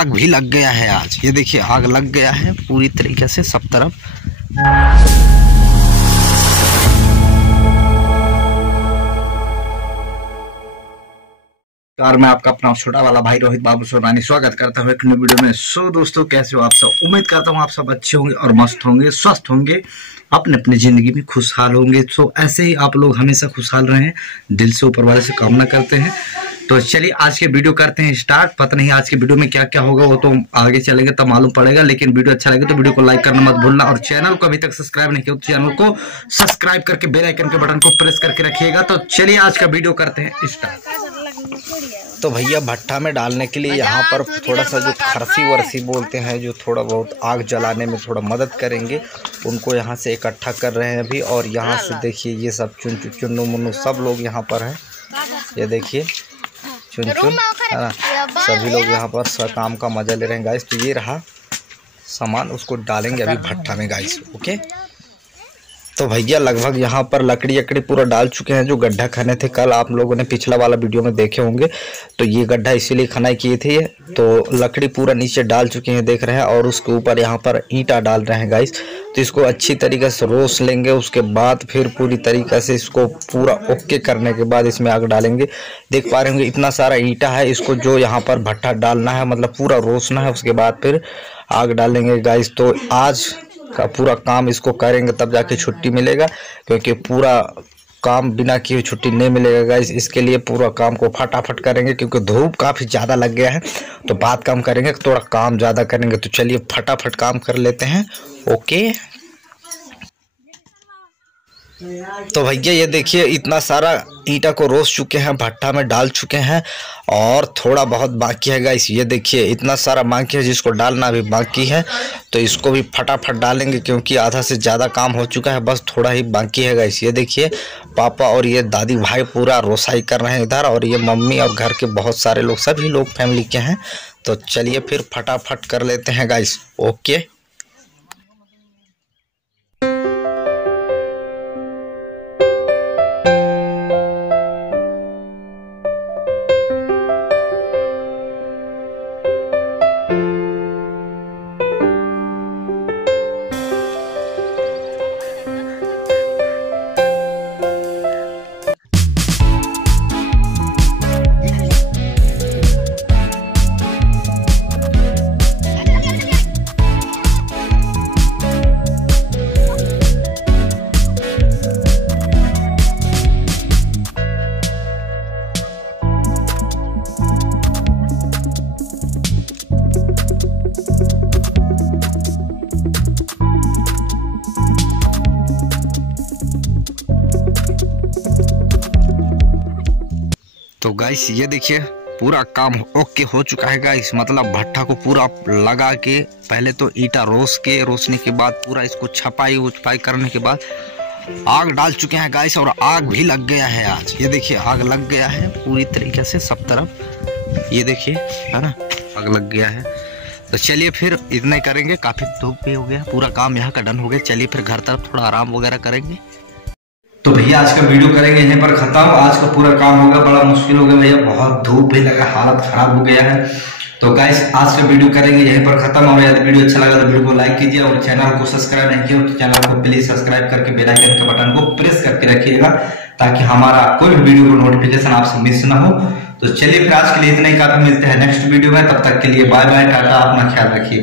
आग भी लग गया है आज। ये देखिए आग लग गया है पूरी तरीके से सब तरफ। मैं आपका अपना छोटा वाला भाई रोहित बाबू सोनानी स्वागत करता हूँ एक नई वीडियो में। सो दोस्तों, कैसे हो आप सब? उम्मीद करता हूँ आप सब अच्छे होंगे और मस्त होंगे, स्वस्थ होंगे, अपने अपनी जिंदगी में खुशहाल होंगे। सो ऐसे ही आप लोग हमेशा खुशहाल रहें, दिल से ऊपर वाले से कामना करते हैं। तो चलिए आज के वीडियो करते हैं स्टार्ट। पता नहीं आज के वीडियो में क्या क्या होगा, वो तो आगे चलेंगे तब मालूम पड़ेगा। लेकिन वीडियो अच्छा लगे तो वीडियो को लाइक करना मत भूलना, और चैनल को अभी तक सब्सक्राइब नहीं किया तो चैनल को सब्सक्राइब करके बेल आइकन के बटन को प्रेस करके रखिएगा। तो चलिए आज का वीडियो करते हैं स्टार्ट। तो भैया भट्ठा में डालने के लिए यहाँ पर थोड़ा सा जो खरसी वरसी बोलते हैं, जो थोड़ा बहुत आग जलाने में थोड़ा मदद करेंगे, उनको यहाँ से इकट्ठा कर रहे हैं अभी। और यहाँ से देखिए ये सब चुन्नू मुन्नू सब लोग यहाँ पर हैं। ये देखिए चुन है ना, सभी लोग यहाँ पर काम का मजा ले रहे हैं गाइस। तो ये रहा सामान, उसको डालेंगे अभी भट्ठा में गाइस। ओके, तो भैया लगभग यहाँ पर लकड़ी पूरा डाल चुके हैं। जो गड्ढा खने थे कल, आप लोगों ने पिछला वाला वीडियो में देखे होंगे, तो ये गड्ढा इसीलिए खनाई किए थे। तो लकड़ी पूरा नीचे डाल चुके हैं, देख रहे हैं। और उसके ऊपर यहाँ पर ईंटा डाल रहे हैं गाइस। तो इसको अच्छी तरीके से रोस लेंगे, उसके बाद फिर पूरी तरीके से इसको पूरा ओके करने के बाद इसमें आग डालेंगे। देख पा रहे होंगे इतना सारा ईंटा है, इसको जो यहाँ पर भट्ठा डालना है, मतलब पूरा रोसना है, उसके बाद फिर आग डालेंगे गाइस। तो आज का पूरा काम इसको करेंगे तब जाके छुट्टी मिलेगा, क्योंकि पूरा काम बिना किए छुट्टी नहीं मिलेगा गाइस। इसके लिए पूरा काम को फटाफट करेंगे, क्योंकि धूप काफ़ी ज़्यादा लग गया है। तो बात कम करेंगे, थोड़ा काम ज़्यादा करेंगे। तो चलिए फटाफट काम कर लेते हैं। ओके, तो भैया ये देखिए इतना सारा ईंटा को रोस चुके हैं, भट्ठा में डाल चुके हैं, और थोड़ा बहुत बाकी है गाइस। ये देखिए इतना सारा बाकी है, जिसको डालना भी बाकी है। तो इसको भी फटाफट डालेंगे, क्योंकि आधा से ज़्यादा काम हो चुका है, बस थोड़ा ही बाकी है गाइस। ये देखिए पापा और ये दादी भाई पूरा रोसाई कर रहे हैं इधर, और ये मम्मी और घर के बहुत सारे लोग, सभी लोग फैमिली के हैं। तो चलिए फिर फटाफट कर लेते हैं गाइस। ओके, तो गाइस ये देखिए पूरा काम ओके हो चुका है गाइस। मतलब भट्ठा को पूरा लगा के, पहले तो ईंटा रोसने के बाद पूरा इसको छपाई करने के बाद आग डाल चुके हैं गाइस। और आग भी लग गया है आज। ये देखिए आग लग गया है पूरी तरीके से सब तरफ। ये देखिए है ना, आग लग गया है। तो चलिए फिर इतना ही करेंगे, काफ़ी धूप भी हो गया, पूरा काम यहाँ का डन हो गया। चलिए फिर घर तरफ थोड़ा आराम वगैरह करेंगे। तो भैया आज का वीडियो करेंगे यहीं पर खत्म। आज का पूरा काम हो गया, बड़ा मुश्किल हो गया भैया, बहुत धूप भी लगा, हालत खराब हो गया है। तो गाइस आज का वीडियो करेंगे यहीं पर खत्म। और यदि वीडियो अच्छा लगा तो वीडियो को लाइक कीजिए, और चैनल को सब्सक्राइब नहीं किया तो चैनल को प्लीज सब्सक्राइब करके बेल आइकन के बटन को प्रेस करके रखिएगा, ताकि हमारा कोई भी वीडियो को नोटिफिकेशन आपसे मिस ना हो। तो चलिए फिर आज के लिए इतना ही काफी, मिलते हैं नेक्स्ट वीडियो में। तब तक के लिए बाय बाय, टाटा, अपना ख्याल रखिए।